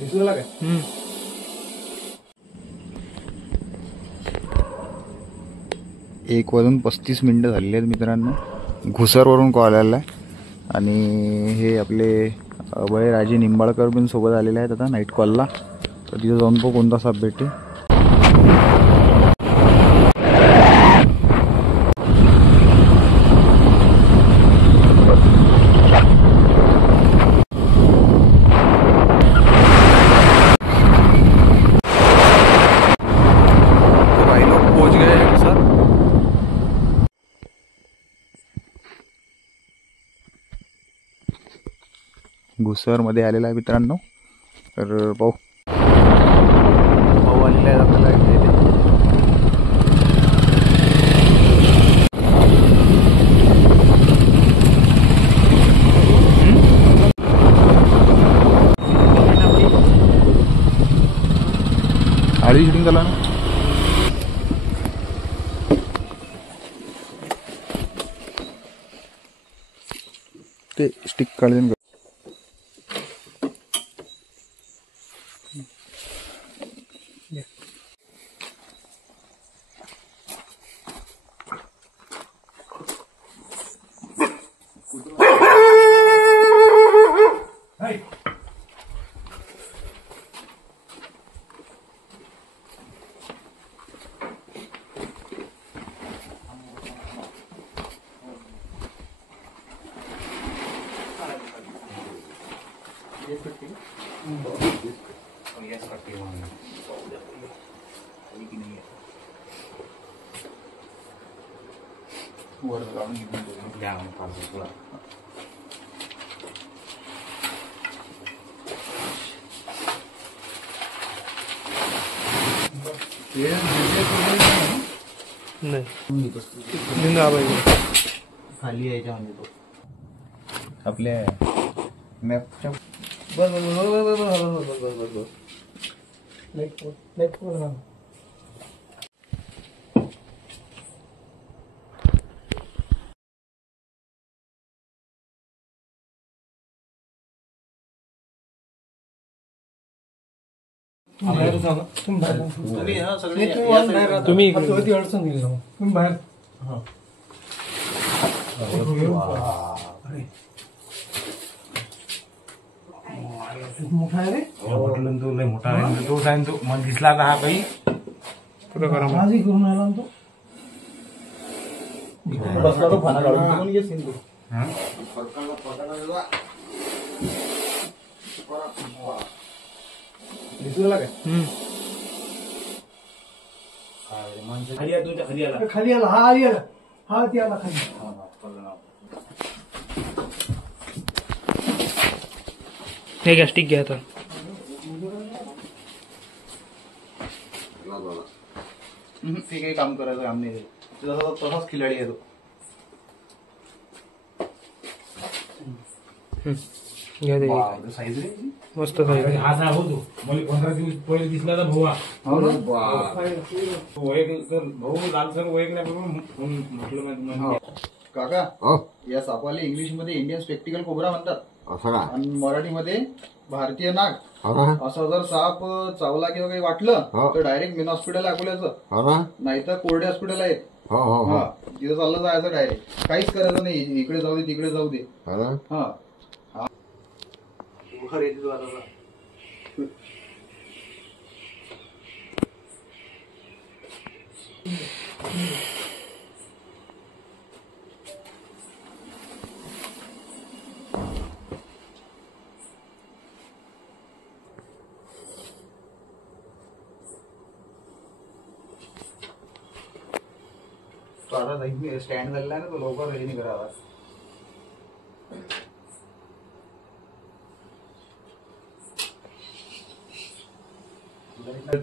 1:35 झालेले आहेत मित्रांनो. घुसरवरून कॉल आला आहे आणि हे आपले अभयराजे निंबाळकर पण सोबत आलेले आहेत आता नाईट कॉलला. तर तिथं जाऊन पण कोणता साप भेटते. घुसर मध्ये आलेला आहे मित्रांनो. तर पाहू आलेला आहे आपल्याला आधी शूटिंग झाला ना. ते स्टिक काढून वर लावून घ्या पार्सल. खाली यायच्या म्हणजे तो आपल्या मॅपच्या बस बस बस बस बस बस बस लाईट तुम्ही अडचण दिली ना तुम्ही बाहेर. मोठा आहे रे. तो लय मोठा आहे. तो टाइम तो मला दिसला का हा काही माझी करून आला तो बसला तो फाना काढून घेऊन तू. दिसला काय खाली आला हा आली आला हा ती आला खाली. हे घ्या स्टिक घ्या. तर ते काही काम करायचं काम नाही. तसाच खिलाडी आहे तो. साईज रे मस्त साईज. हा साहेब होतो मला 15 दिवस पहिले दिसला तर भाऊ भाऊ लालसर म्हटलं नाही काका. या सापाला इंग्लिश मध्ये इंडियन स्पेक्टिकल कोबरा म्हणतात आणि मराठीमध्ये भारतीय नाग. असं जर साप चावला किंवा काही वाटलं तर डायरेक्ट मेन हॉस्पिटल अकोल्याचं नाही तर कोरडे हॉस्पिटल आहे. तिथं चाललं जायचं डायरेक्ट. काहीच करायचं नाही. इकडे जाऊ दे तिकडे जाऊ दे. हा तो आता स्टँड झालेला आहे ना. तो लवकर रेडी नाही करावा.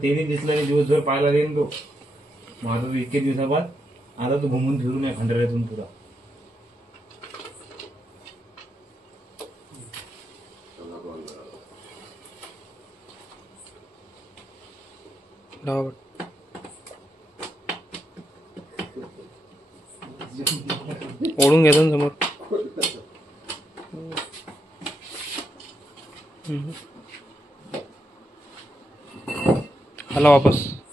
तेने दिसला दिवसभर पाहायला देईन तो. माझा इतके दिवसाबाद आता तो घुमून फिरून आहे खंडाऱ्यातून पुरा. ओढून घेतो ना समोर. आला वापस.